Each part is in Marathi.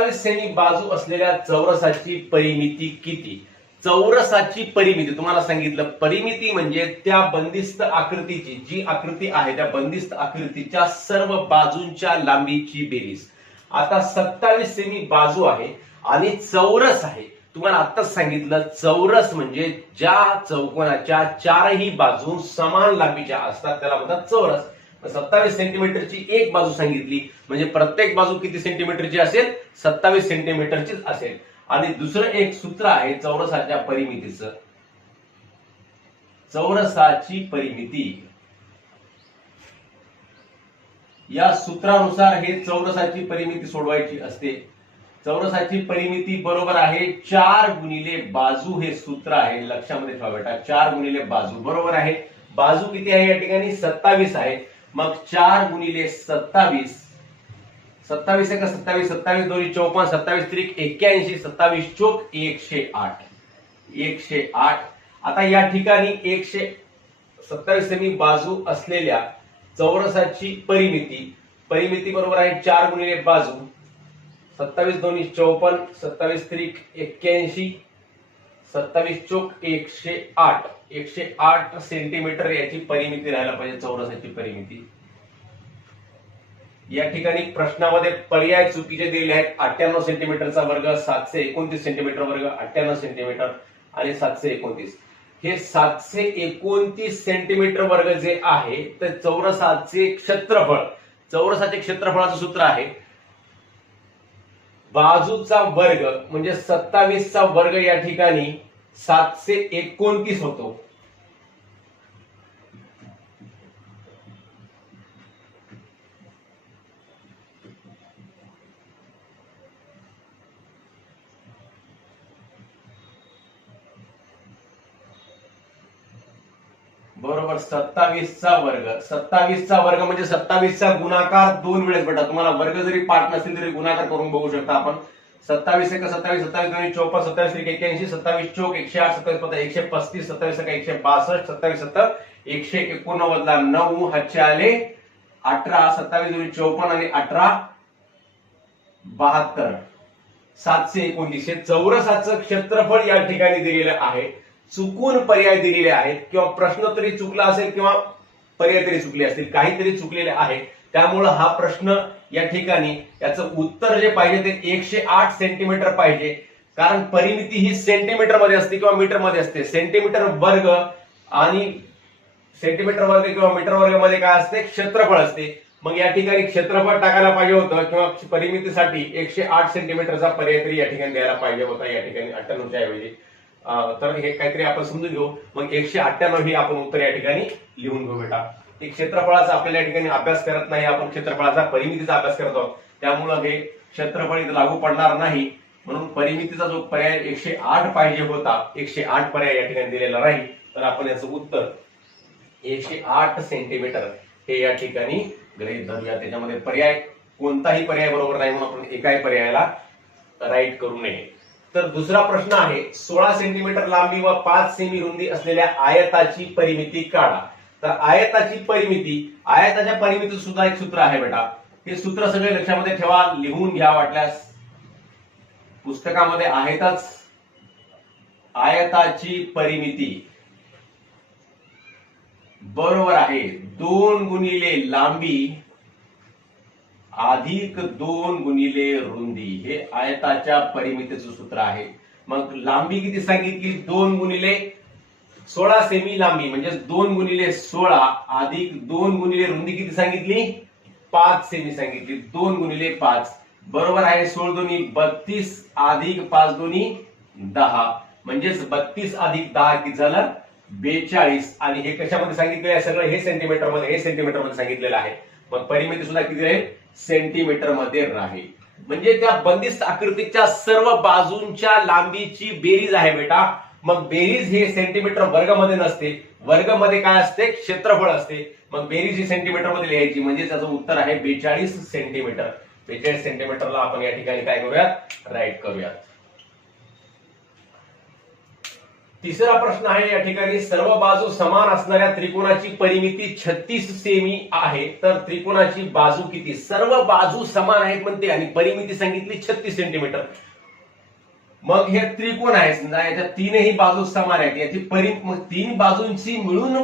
अठ्ठावीस सेमी बाजू असलेल्या चौरसाची परिमिती किती? चौरसाची परिमिती तुम्हाला सांगितलं परिमिती म्हणजे त्या बंदिस्त आकृतीची जी आकृती आहे त्या बंदिस्त आकृतीच्या सर्व बाजूंच्या लांबीची बेरीज. आता सत्तावीस सेमी बाजू आहे आणि चौरस आहे. तुम्हाला आताच सांगितलं चौरस म्हणजे ज्या चौकोनाच्या चारही बाजू समान लांबीच्या असतात त्याला म्हणतात चौरस. सत्तावीस सेंटीमीटरची एक बाजू सांगितली. म्हणजे प्रत्येक बाजू किती सेंटीमीटरची असेल? सत्तावीस सेंटीमीटरचीच असेल. आणि दुसरं एक सूत्र आहे चौरसाच्या परिमितीचं. चौरसाची परिमिती. या सूत्रानुसार हे चौरसाची परिमिती सोडवायची असते. चौरसाची परिमिती बरोबर आहे चार गुणिले बाजू हे सूत्र आहे. लक्षामध्ये ठेवा बेटा. चार गुणिले बाजू बरोबर आहे. बाजू किती आहे या ठिकाणी? सत्तावीस आहे. मग चार गुणिले सत्तावीस. सत्तावीस एक सत्तावीस सत्तावीस दोन्ही चौपन्न सत्तावीस त्रिक एक्क्याऐंशी सत्तावीस चोक एकशे आठ. एकशे आठ. आता या ठिकाणी एकशे सत्तावीस सेमी बाजू असलेल्या चौरसाची परिमिती परिमिती बरोबर आहे चार गुणिले बाजू. सत्तावीस दोन्ही चौपन्न सत्तावीस त्रिक एक्क्याऐंशी सत्तावीस चोक एकशे आठ. एकशे आठ सेंटीमीटर याची परिमिती राहायला पाहिजे चौरसाची परिमिती. या ठिकाणी प्रश्नामध्ये पर्याय चुकीचे दिलेले आहेत. अठ्ठ्याण्णव सेंटीमीटरचा वर्ग सातशे एकोणतीस सेंटीमीटर वर्ग अठ्ठ्याण्णव सेंटीमीटर आणि सातशे एकोणतीस. हे सातशे एकोणतीस सेंटीमीटर वर्ग जे आहे तर चौरसाचे क्षेत्रफळ. चौरसाचे क्षेत्रफळाचं सूत्र आहे. बाजूचा वर्ग म्हणजे सत्तावीसचा वर्ग या ठिकाणी सातशे एकोणतीस होतो. बरोबर सत्तावीसचा वर्ग. सत्तावीसचा वर्ग म्हणजे सत्तावीसचा गुणाकार दोन वेळेस भेटा तुम्हाला वर्ग जरी पाठ नसेल तरी गुणाकार करून बघू शकता आपण. सत्तावीस एक सत्तावीस सत्तावीस दोन चौपन्न सत्तावीस एक एक्क्याऐंशी सत्तावीस चौक एकशे आठ सत्तावीस पत्ता एकशे पस्तीस सत्तावीस एक एकशे बासष्ट सत्तावीस सत्तर एकशे एकोणनव्वदला नऊ हच्चे आले अठरा सत्तावीस दोन चौपन्न आणि अठरा बहात्तर. सातशे एकोणतीसशे चौरसाचं क्षेत्रफळ या ठिकाणी दिलेलं आहे. चुकून पर्याय दिलेले आहेत किंवा प्रश्न तरी चुकला असेल किंवा पर्याय तरी चुकले असतील काहीतरी चुकलेले आहे त्यामुळं हा प्रश्न या ठिकाणी याचं उत्तर जे पाहिजे ते एकशे आठ सेंटीमीटर पाहिजे. कारण परिमिती ही सेंटीमीटरमध्ये असते किंवा मीटरमध्ये असते. सेंटीमीटर वर्ग आणि सेंटीमीटर वर्ग किंवा मीटर वर्गमध्ये काय असते? क्षेत्रफळ असते. मग या ठिकाणी क्षेत्रफळ टाकायला पाहिजे होतं किंवा परिमितीसाठी एकशे आठ सेंटीमीटरचा पर्याय तरी या ठिकाणी द्यायला पाहिजे होता या ठिकाणी अठ्ठ्याण्णवच्या ऐवजी. तर हे काहीतरी आपण समजून घेऊ. मग एकशे अठ्ठ्याण्णव ही आपण उत्तर या ठिकाणी लिहून घेऊ बेटा. क्षेत्रफळाचा आपल्याला या ठिकाणी अभ्यास करत नाही आपण क्षेत्रफळाचा परिमितीचा अभ्यास करत आहोत. त्यामुळं हे क्षेत्रफळ इथं लागू पडणार नाही. म्हणून परिमितीचा जो पर्याय एकशे आठ पाहिजे होता एकशे आठ पर्याय या ठिकाणी दिलेला नाही तर आपण याचं उत्तर एकशे आठ सेंटीमीटर हे या ठिकाणी गृहीत धरूया. त्याच्यामध्ये पर्याय कोणताही पर्याय बरोबर नाही म्हणून आपण एकाही पर्यायाला राईट करू नये. तर दुसरा प्रश्न आहे सोळा सेंटीमीटर लांबी व पाच सेमी रुंदी असलेल्या आयताची परिमिती काढा. तर आयताची परिमिती आयताच्या परिमितीचं सुद्धा एक सूत्र आहे बेटा. हे सूत्र सगळे लक्षामध्ये ठेवा लिहून घ्या वाटल्यास. पुस्तकामध्ये आहेतच. आयताची परिमिती. बरोबर आहे दोन गुणिले लांबी अधिक दोन गुणिले रुंदी हे आयताच्या परिमितीचं सूत्र आहे. मग लांबी किती सांगितली? दोन गुणिले सोळा सेमी लांबी म्हणजे दोन गुणिले सोळा अधिक दोन गुणिले रुंदी किती सांगितली? पाच सेमी सांगितली. दोन गुणिले पाच. बरोबर आहे सोळ दोन्ही बत्तीस अधिक पाच दोन्ही दहा. म्हणजेच बत्तीस अधिक दहा किती झालं? बेचाळीस. आणि हे कशामध्ये सांगितलेलं आहे? सगळं हे सेंटीमीटरमध्ये हे सेंटीमीटरमध्ये सांगितलेलं आहे. मग परिमिती सुद्धा किती राहील? सेंटीमीटरमध्ये राहील. म्हणजे त्या बंदिस्त आकृतीच्या सर्व बाजूंच्या लांबीची बेरीज आहे बेटा. मग बेरीज हे सेंटीमीटर वर्गमध्ये नसते. वर्गमध्ये काय असते? क्षेत्रफळ असते. मग बेरीज ही सेंटीमीटरमध्ये लिहायची. म्हणजे त्याचं उत्तर आहे बेचाळीस सेंटीमीटर बेचाळीस सेंटीमीटरला आपण या ठिकाणी काय करूयात? राईट करूयात. तिसरा प्रश्न आहे या ठिकाणी सर्व बाजू समान असणाऱ्या त्रिकोणाची परिमिती छत्तीस सेमी आहे. तर त्रिकोणाची बाजू किती? सर्व बाजू समान आहेत म्हणते आणि परिमिती सांगितली छत्तीस सेंटीमीटर मग हे त्रिकोण आहे समजा याच्या तीनही बाजू समान आहेत. याची परि मग तीन बाजूंची मिळून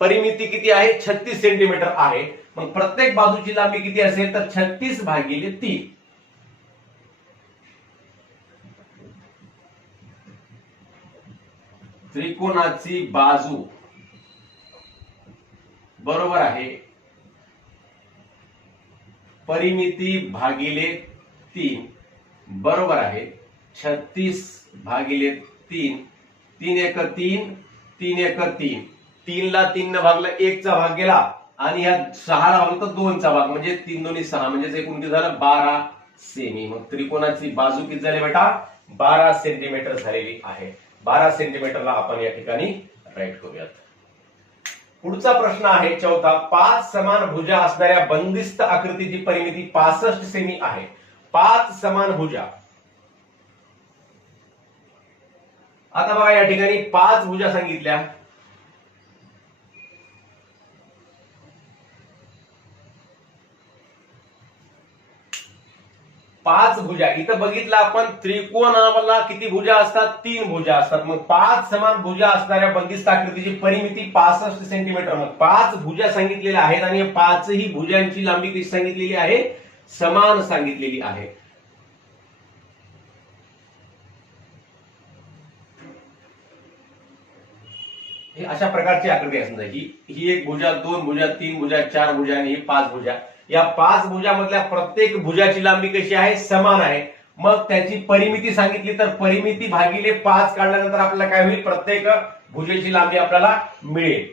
परिमिती किती आहे? छत्तीस सेंटीमीटर आहे. मग प्रत्येक बाजूची लांबी किती असेल? तर छत्तीस भागिले तीन. त्रिकोणाची बाजू बरोबर आहे. परिमिती भागिले तीन बरोबर आहे. छत्तीस भागिले तीन तीन एक तीन तीन एक तीन. तीनला तीन न भागला एकचा भाग गेला आणि ह्या सहाला भागला तर दोनचा भाग. म्हणजे तीन दोन्ही सहा म्हणजे एकूण किती झालं? बारा सेमी. मग त्रिकोणाची बाजू किती झाली बेटा? बारा सेंटीमीटर झालेली आहे. बारा सेंटीमीटरला आपण या ठिकाणी राईट करूयात. पुढचा प्रश्न आहे चौथा पाच समान भुजा असणाऱ्या बंदिस्त आकृतीची परिमिती पासष्ट सेमी आहे. पाच समान भुजा. आता बघा या ठिकाणी पाच भुजा सांगितल्या. पाच भुजा. इथं बघितलं आपण त्रिकोणाला किती भुजा असतात? तीन भुजा असतात. मग पाच समान भुजा असणाऱ्या बंदिस्त आकृतीची परिमिती पासष्ट सेंटीमीटर मग पाच भुजा सांगितलेल्या आहेत आणि पाचही भुजांची लांबी किती सांगितलेली आहे? समान सांगितलेली आहे. हे अशा प्रकारची आकृती असणार ही ही एक भुजा दोन भुजा तीन भुजा चार भुजा आणि ही पाच भुजा. या पाच भुजामधल्या प्रत्येक भुजाची लांबी कशी आहे? समान आहे. मग त्याची परिमिती सांगितली तर परिमिती भागिले पाच काढल्यानंतर आपल्याला काय होईल? प्रत्येक भुजेची लांबी आपल्याला मिळेल.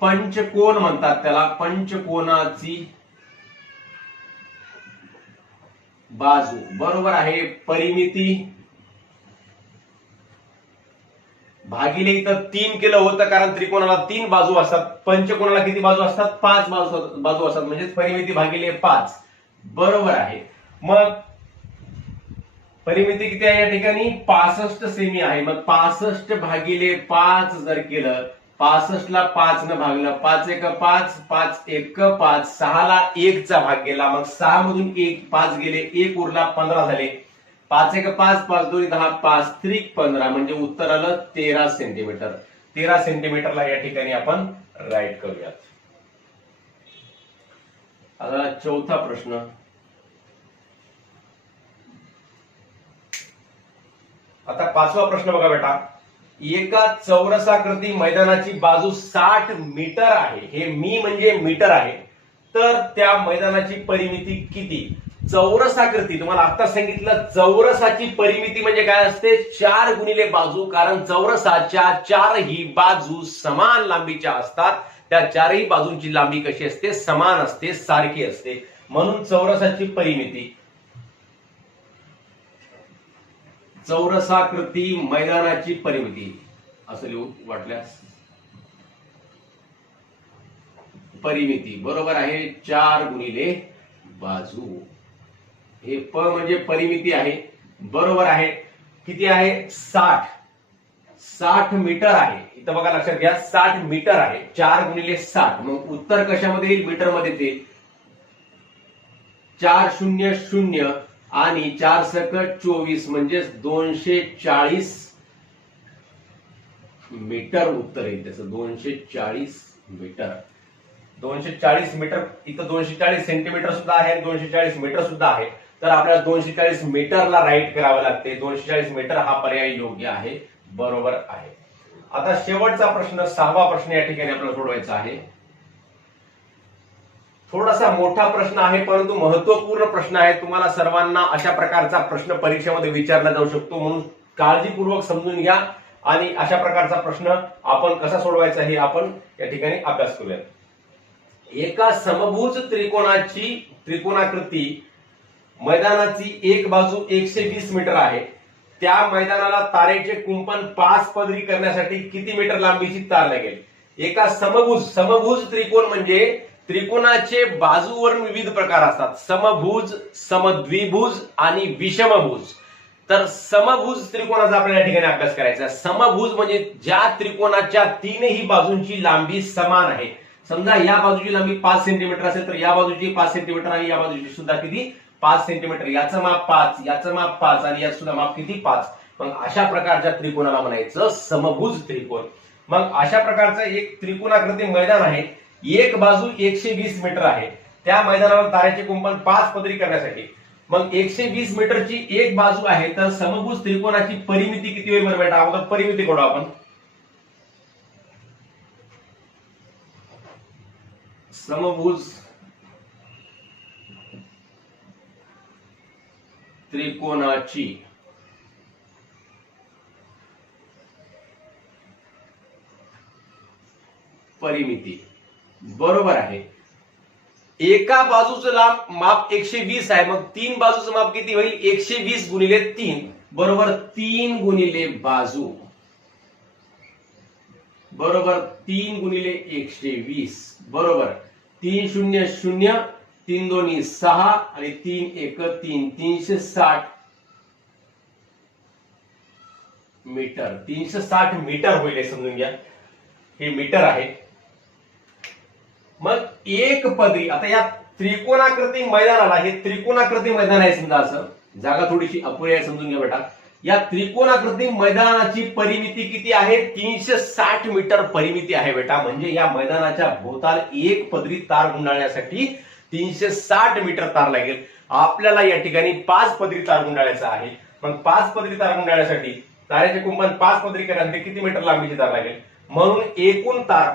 पंचकोन म्हणतात त्याला. पंचकोनाची बाजू. बरोबर आहे. परिमिती भागिले इथं तीन केलं होतं कारण त्रिकोणाला तीन बाजू असतात. पंचकोणाला किती बाजू असतात? पाच बाजू बाजू असतात. म्हणजेच परिमिती भागिले पाच. बरोबर आहे. मग परिमिती किती आहे या ठिकाणी? पासष्ट सेमी आहे. मग पासष्ट भागिले पाच जर केलं पासष्ट ला पाच न भागलं पाच एक पाच पाच एक पाच सहाला एकचा भाग गेला. मग सहा मधून एक पाच गेले एक उरला पंधरा झाले. पाच एक पाच पाच दोन दहा पाच त्रिक पंधरा म्हणजे उत्तर आलं तेरा सेंटीमीटर तेरा सेंटीमीटरला या ठिकाणी आपण राईट करूयात. आता चौथा प्रश्न. आता पाचवा प्रश्न बघा बेटा. एका चौरसाकृती मैदानाची बाजू साठ मीटर आहे. हे मी म्हणजे मीटर आहे. तर त्या मैदानाची परिमिती किती? चौरसाकृती. तुम्हाला आता सांगितलं चौरसाची परिमिती म्हणजे काय असते? चार गुणिले बाजू कारण चौरसाच्या चारही बाजू समान लांबीच्या असतात. त्या चारही बाजूंची लांबी कशी असते? समान असते सारखी असते. म्हणून चौरसाची परिमिती. चौरसाकृती मैदानाची परिमिती. असं लिहू वाटल्यास. परिमिती. बरोबर आहे चार गुणिले बाजू. हे प म्हणजे परिमिती आहे. बरोबर आहे. किती आहे? साठ. साठ मीटर आहे. इथं बघा लक्षात घ्या साठ मीटर आहे. चार गुणिले साठ. मग उत्तर कशामध्ये येईल? मीटरमध्ये चार शून्य शून्य आणि चार सकट चोवीस म्हणजेच दोनशे चाळीस मीटर उत्तर येईल त्याचं. दोनशे चाळीस मीटर. दोनशे चाळीस मीटर इथं दोनशे चाळीस सेंटीमीटर सुद्धा आहे दोनशे चाळीस मीटर सुद्धा आहे. तर आपल्याला दोनशे चाळीस मीटरला राईट करावं लागते. दोनशे चाळीस मीटर हा पर्याय योग्य आहे. बरोबर आहे. आता शेवटचा प्रश्न सहावा प्रश्न या ठिकाणी आपल्याला सोडवायचा आहे. थोडासा मोठा प्रश्न आहे परंतु महत्त्वपूर्ण प्रश्न आहे. तुम्हाला सर्वांना अशा प्रकारचा प्रश्न परीक्षेमध्ये विचारला जाऊ शकतो. म्हणून काळजीपूर्वक समजून घ्या आणि अशा प्रकारचा प्रश्न आपण कसा सोडवायचा हे आपण या ठिकाणी अभ्यास करूयात. एका समभुज त्रिकोणाची त्रिकोणाकृती मैदानाची एक बाजू एकशे वीस मीटर आहे. त्या मैदानाला तारेचे कुंपण पाच पदरी करण्यासाठी किती मीटर लांबीची तार लागेल एका समभुज समभुज त्रिकोण म्हणजे त्रिकोणाचे बाजूवर विविध प्रकार असतात. समभुज समद्विभुज आणि विषमभुज. तर समभुज त्रिकोणाचा आपल्याला या ठिकाणी अभ्यास करायचा समभुज म्हणजे ज्या त्रिकोणाच्या तीनही बाजूंची लांबी समान आहे. समजा या बाजूची लांबी पाच सेंटीमीटर असेल तर या बाजूची पाच सेंटीमीटर आणि या बाजूची सुद्धा किती? पाच सेंटीमीटर याचं माप पाच याचं माप पाच आणि याचं सुद्धा माप किती? पाच. मग अशा प्रकारच्या त्रिकोणाला म्हणायचं समभुज त्रिकोण. मग अशा प्रकारचं एक त्रिकोणाकृती मैदान आहे. एक बाजू एकशे वीस मीटर आहे. त्या मैदानावर ताऱ्याचे कुंपण पाच पदरी करण्यासाठी. मग एकशे वीस मीटरची एक बाजू आहे तर समभुज त्रिकोणाची परिमिती किती होईल बरं बेटा? अगोदर परिमिती करू आपण. समभुज त्रिकोणाची. परिमिती. बरोबर आहे. एका बाजूचं लांब माप एकशे वीस आहे मग तीन बाजूचं माप किती होईल? एकशे वीस गुणिले तीन. बरोबर तीन गुणिले बाजू. बरोबर तीन गुणिले एकशे वीस. बरोबर. तीन शून्य शून्य तीन दोन्ही सहा आणि तीन एक तीन तीनशे साठ मीटर. तीनशे साठ मीटर होईल हे समजून घ्या. हे मीटर आहे. मग एक पदरी आता या त्रिकोणाकृती मैदानाला हे त्रिकोणाकृती मैदान आहे समजा असं. जागा थोडीशी अपुरी आहे समजून घ्या बेटा. या त्रिकोणाकृती मैदानाची परिमिती किती आहे? तीनशे साठ मीटर परिमिती आहे बेटा. म्हणजे या मैदानाच्या भोवताल एक पदरी तार गुंडाळण्यासाठी तीनशे साठ मीटर तार लागेल. आपल्याला या ठिकाणी पाच पदरी तार गुंडाळायचा आहे. मग पाच पदरी तार गुंडाळण्यासाठी ताऱ्याचे कुंपण पाच पदरी करण्यासाठी किती मीटर लांबीची तार लागेल? म्हणून एकूण तार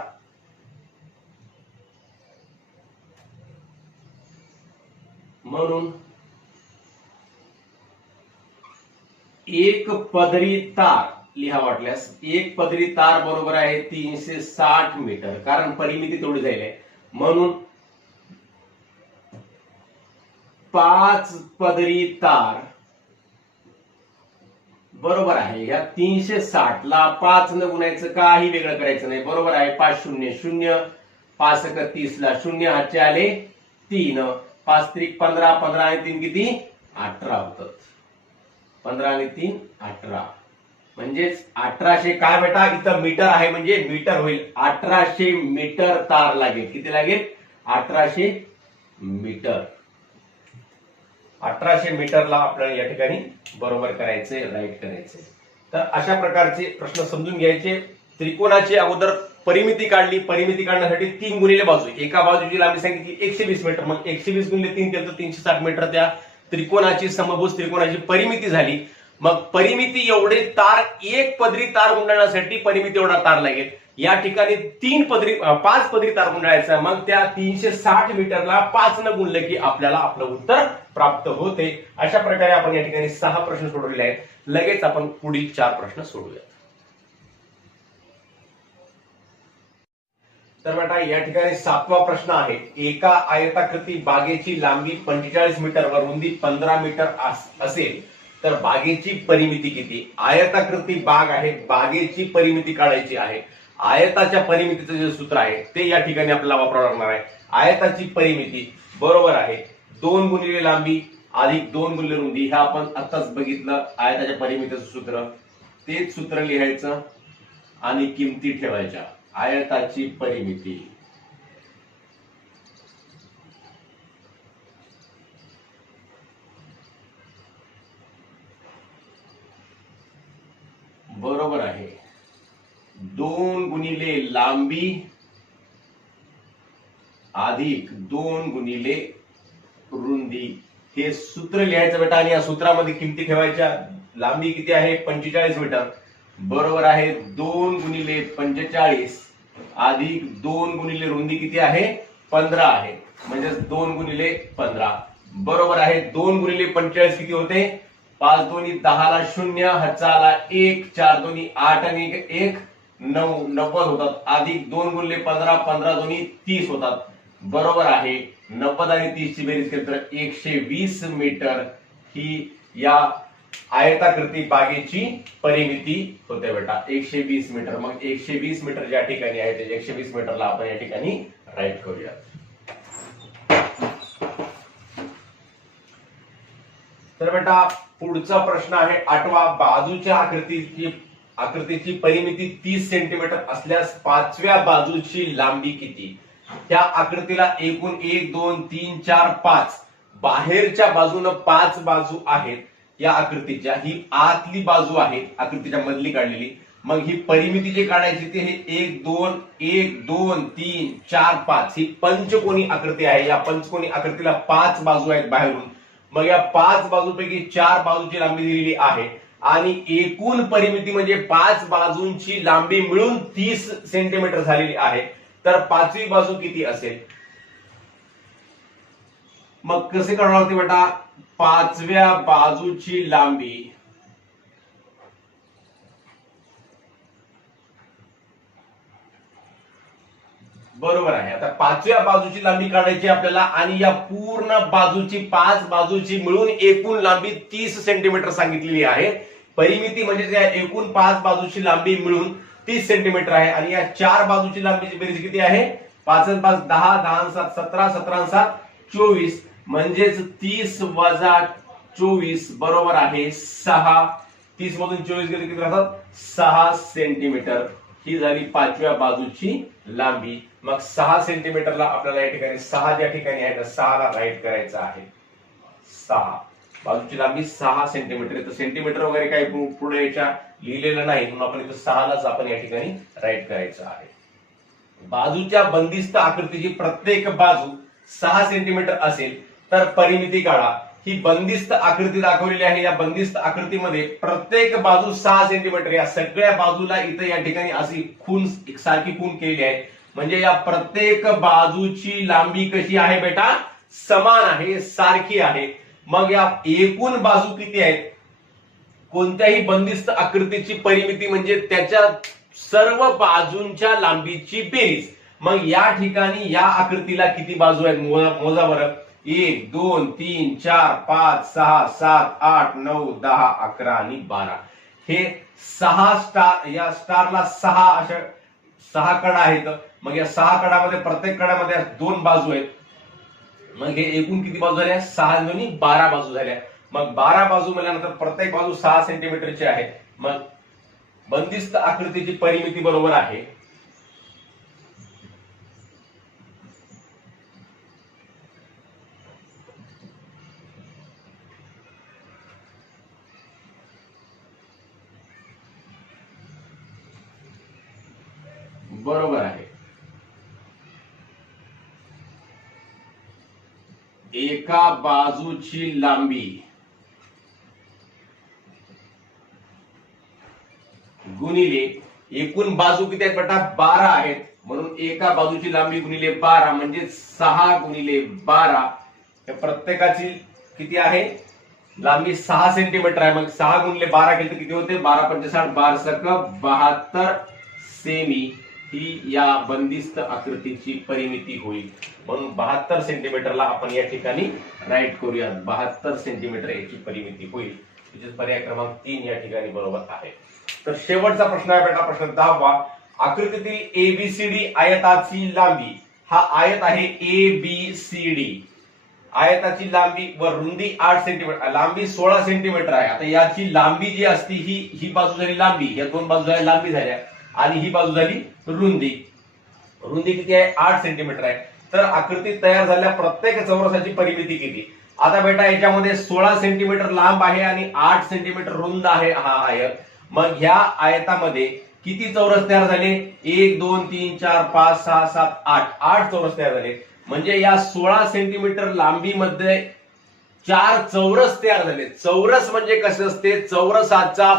म्हणून एक पदरी तार लिहा वाटल्यास एक पदरी तार बरोबर आहे तीनशे साठ मीटर. कारण परिमिती तेवढी जाईल आहे. म्हणून पाच पदरी तार. बरोबर आहे. या तीनशे साठ ला पाच न गुणायचं काही वेगळं करायचं नाही. बरोबर आहे. पाच शून्य शून्य. पाच तीस ला शून्य हातचे आले तीन. पाच त्रिक पंधरा पंधरा आणि तीन किती? अठरा होतात. पंधरा आणि तीन अठरा. म्हणजेच अठराशे काय बेटा? इथं मीटर आहे म्हणजे मीटर होईल. अठराशे मीटर तार लागेल. किती लागेल? अठराशे मीटर. अठराशे मीटरला आपल्याला या ठिकाणी बरोबर करायचे राईट करायचे. तर अशा प्रकारचे प्रश्न समजून घ्यायचे. त्रिकोणाची अगोदर परिमिती काढली. परिमिती काढण्यासाठी तीन गुणिले बाजू. एका बाजूची लांबी सांगितली एकशे वीस मीटर. मग एकशे वीस गुणिले तीन केलं तर तीनशे साठ मीटर त्या त्रिकोणाची समभूज त्रिकोणाची परिमिती झाली. मग परिमिती एवढे तार एक पदरी तार गुंडाळण्यासाठी परिमिती एवढा तार लागेल. या ठिकाणी तीन पदरी पाच पदरी तार गुंडाळायचा मग त्या तीनशे साठ मीटरला पाच न गुणलं की आपल्याला आपलं उत्तर प्राप्त होते. अशा प्रकारे आपण या ठिकाणी सहा प्रश्न सोडवलेले आहेत. लगेच आपण पुढील चार प्रश्न सोडूयात. तर बेटा या ठिकाणी सातवा प्रश्न आहे. एका आयताकृती बागेची लांबी पंचेचाळीस मीटर व रुंदी पंधरा मीटर असेल तर बागेची परिमिती किती? आयताकृती बाग आहे बागेची परिमिती काढायची आहे. आयताच्या परिमितीचं जे सूत्र आहे ते या ठिकाणी आपल्याला वापरावं लागणार आहे. आयताची परिमिती बरोबर आहे. दोन गुणिले लांबी अधिक दोन गुणिले रुंदी हे आपण आत्ताच बघितलं आयताच्या परिमितीचं सूत्र. तेच सूत्र लिहायचं आणि किमती ठेवायच्या. आयताची परिमिती. बरोबर आहे. दोन गुणिले लांबी अधिक दोन गुणिले किमती. हे सूत्र लिहायचं बेटा आणि या सूत्रामध्ये किमती ठेवायच्या. लांबी किती आहे? पंचेचाळीस मीटर बरोबर आहे दोन गुणिले पंचेचाळीस अधिक दोन गुणिले रुंदी किती आहे? पंधरा आहे. म्हणजे दोन गुणिले पंधरा. बरोबर आहे दोन गुणिले पंचेचाळीस किती होते? पाच दोन्ही दहाला शून्य हातचा एक चार दोन्ही आठ आणि एक- एक नऊ नव्वद होतात. अधिक दोन गुणिले पंधरा पंधरा दोन्ही तीस होतात. बरोबर आहे. नव्वद आणि तीसची बेरीज केली तर एकशे वीस मीटर ही या आयताकृती बागेची परिमिती होते बेटा. एकशे वीस मीटर. मग एकशे वीस मीटर ज्या ठिकाणी आहे ते एकशे वीस मीटरला आपण या ठिकाणी राईट करूया तर बेटा पुढचा प्रश्न आहे आठवा बाजूच्या आकृतीची आकृतीची परिमिती तीस सेंटीमीटर असल्यास पाचव्या बाजूची लांबी किती? त्या आकृतीला एकूण एक दोन तीन चार पाच. बाहेरच्या बाजूनं पाच बाजू आहेत या आकृतीच्या. ही आतली बाजू आहे आकृतीच्या मधली काढलेली. मग ही परिमिती जी काढायची ती हे एक दोन एक दोन तीन चार पाच. ही पंचकोनी आकृती आहे. या पंचकोनी आकृतीला पाच बाजू आहेत बाहेरून. मग या पाच बाजूपैकी चार बाजूची लांबी दिलेली आहे. आणि एकूण परिमिती म्हणजे पाच बाजूंची लांबी मिळून तीस सेंटीमीटर झालेली आहे. तर पाचवी बाजू किती असेल? मग कसे करणार होते बेटा? पाचव्या बाजूची लांबी बरोबर आहे. आता पाचव्या बाजूची लांबी काढायची आपल्याला आणि या पूर्ण बाजूची पाच बाजूची मिळून एकूण लांबी तीस सेंटीमीटर सांगितलेली आहे. परिमिती म्हणजे या एकूण पाच बाजूची लांबी मिळून तीस सेंटीमीटर आहे. आणि या चार बाजूची लांबीची बेरीज किती आहे? पाच पाच दहा दहा सात सतरा सतरा सात चोवीस. म्हणजेच तीस वजा चोवीस बरोबर आहे सहा. तीस मधून चोवीस गेले किती राहतात? सहा सेंटीमीटर ही झाली पाचव्या बाजूची लांबी. मग सहा सेंटीमीटरला आपल्याला या ठिकाणी सहा ज्या ठिकाणी आहे ना सहाला राईट करायचं आहे. सहा. बाजूची लांबी सहा सेंटीमीटर आहे. तर सेंटीमीटर वगैरे काही पुढे याच्या लिहिलेलं नाही म्हणून आपण इथं सहालाच आपण या ठिकाणी राईट करायचं आहे. बाजूच्या बंदिस्त आकृतीची प्रत्येक बाजू सहा सेंटीमीटर असेल तर परिमिती काढा. ही बंदिस्त आकृती दाखवलेली आहे या बंदिस्त आकृतीमध्ये प्रत्येक बाजू सहा सेंटीमीटर या सगळ्या बाजूला इथं या ठिकाणी अशी खून सारखी खून केलेली आहे. म्हणजे या प्रत्येक बाजूची लांबी कशी आहे बेटा? समान आहे सारखी आहे. मग या एकूण बाजू किती आहेत? कोणत्याही बंदिस्त आकृतीची परिमिती म्हणजे त्याच्या सर्व बाजूंच्या लांबीची बेरीज. मग या ठिकाणी या आकृतीला किती बाजू आहेत? मोजा बरं. एक दोन तीन चार पाच सहा सात आठ नऊ दहा अकरा आणि बारा. हे सहा स्टार या स्टारला सहा अशा सहा कडा आहेत. मग या सहा कडामध्ये प्रत्येक कडामध्ये दोन बाजू आहेत. मग हे एकूण किती बाजू झाल्या सहा दोन्ही बारा बाजू झाल्या मग बारा बाजू म्हणल्यानंतर प्रत्येक बाजू सहा सेंटीमीटरची आहे. मग बंदिस्त आकृतीची परिमिती बरोबर आहे. बरोबर आहे. एका बाजूची लांबी गुणिले एकूण बाजू किती आहेत बेटा? बारा आहेत. म्हणून एका बाजूची लांबी गुणिले बारा म्हणजे सहा गुणिले बारा. प्रत्येकाची किती आहे? लांबी सहा सेंटीमीटर आहे. मग सहा गुणिले बारा केले तर किती होते? बारा पंचसाठ बारा सक बहात्तर. सेमी ही या बंदिस्त आकृतीची परिमिती होईल. म्हणून बहात्तर सेंटीमीटरला आपण या ठिकाणी राईट करूया बहात्तर सेंटीमीटर याची परिमिती होईल. तिचे पर्याय क्रमांक तीन या ठिकाणी बरोबर आहे. तर शेवटचा प्रश्न आहे बेटा प्रश्न दहावा. आकृतीतील एबीसीडी आयताची लांबी हा आयत आहे ए बी सी डी आयताची लांबी व रुंदी आठ सेंटीमीटर लांबी सोळा सेंटीमीटर आहे. आता याची लांबी जी असती ही ही बाजू झाली लांबी. या दोन बाजू झाल्या लांबी झाल्या आणि ही बाजू झाली रुंदी. रुंदी किती आहे? आठ सेंटीमीटर आहे. तर आकृती तयार झालेल्या प्रत्येक चौरसाची परिमिती किती? आता बेटा याच्यामध्ये सोळा सेंटीमीटर लांब आहे आणि आठ सेंटीमीटर रुंद आहे हा आयत. मग ह्या आयतामध्ये किती चौरस तयार झाले? एक दोन तीन चार पाच सहा सात आठ. आठ चौरस तयार झाले. म्हणजे या सोळा सेंटीमीटर लांबीमध्ये चार चौरस तयार झाले. चौरस म्हणजे कसे असते? चौरसाचा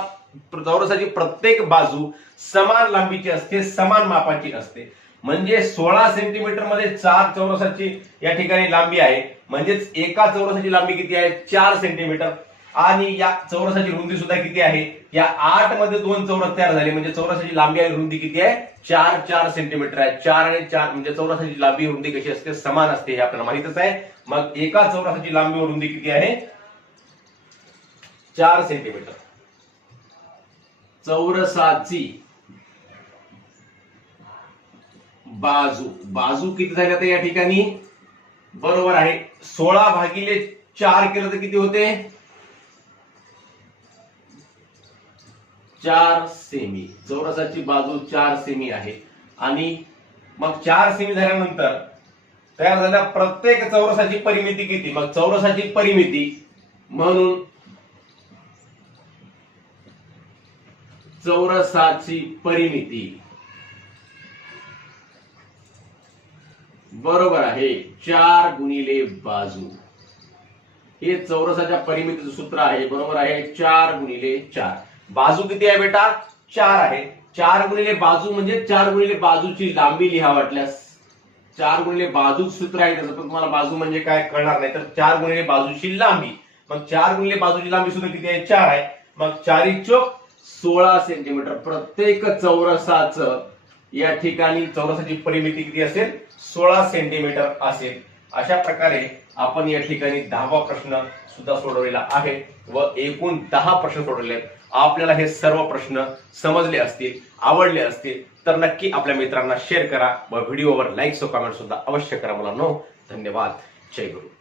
चौरसाची प्रत्येक बाजू समान लांबीची असते समान मापाची असते म्हणजे सोळा सेंटीमीटरमध्ये चार चौरसाची या ठिकाणी लांबी आहे. म्हणजेच एका चौरसाची लांबी किती आहे? चार सेंटीमीटर आणि या चौरसाची रुंदी सुद्धा किती आहे? या आठमध्ये दोन चौरस तयार झाले. म्हणजे चौरसाची लांबी आणि रुंदी किती आहे? चार चार सेंटीमीटर आहे. चार आणि चार म्हणजे चौरसाची लांबी रुंदी कशी असते? समान असते. हे आपल्याला माहितच आहे. मग एका चौरसाची लांबी व रुंदी किती आहे? चार सेंटीमीटर चौरसाची बाजू. बाजू किती झाली आता या ठिकाणी? बरोबर आहे. सोळा भागिले चार केलं तर किती होते? चार सेमी चौरसाची बाजू चार सेमी आहे. आणि मग चार सेमी झाल्यानंतर तयार झाल्या प्रत्येक चौरसाची परिमिती किती? मग चौरसाची परिमिती म्हणून चौरसाची परिमिती बरोबर आहे. चार गुणिले बाजू. हे चौरसाच्या परिमितीचं सूत्र आहे. बरोबर आहे. चार गुणिले चार. बाजू किती आहे बेटा? चार आहे. चार गुणिले बाजू म्हणजे चार गुणिले बाजूची लांबी लिहा वाटल्यास. चार गुणिले बाजू सूत्र आहे त्याचं पण तुम्हाला बाजू म्हणजे काय कळणार नाही. तर चार गुणिले बाजूची लांबी. मग चार गुणिले बाजूची लांबी सुद्धा किती आहे? चार आहे. मग चारी चोक सोळा सेंटीमीटर प्रत्येक चौरसाचं या ठिकाणी चौरसाची परिमिती किती असेल? सोळा सेंटीमीटर असेल. अशा प्रकारे आपण या ठिकाणी दहावा प्रश्न सुद्धा सोडवलेला आहे व एकूण दहा प्रश्न सोडवले आहेत. आपल्याला हे सर्व प्रश्न समजले असतील आवडले असतील तर नक्की आपल्या मित्रांना शेअर करा. व व्हिडिओवर लाईक व कमेंट सुद्धा अवश्य करा मला नो धन्यवाद. जय गुरु.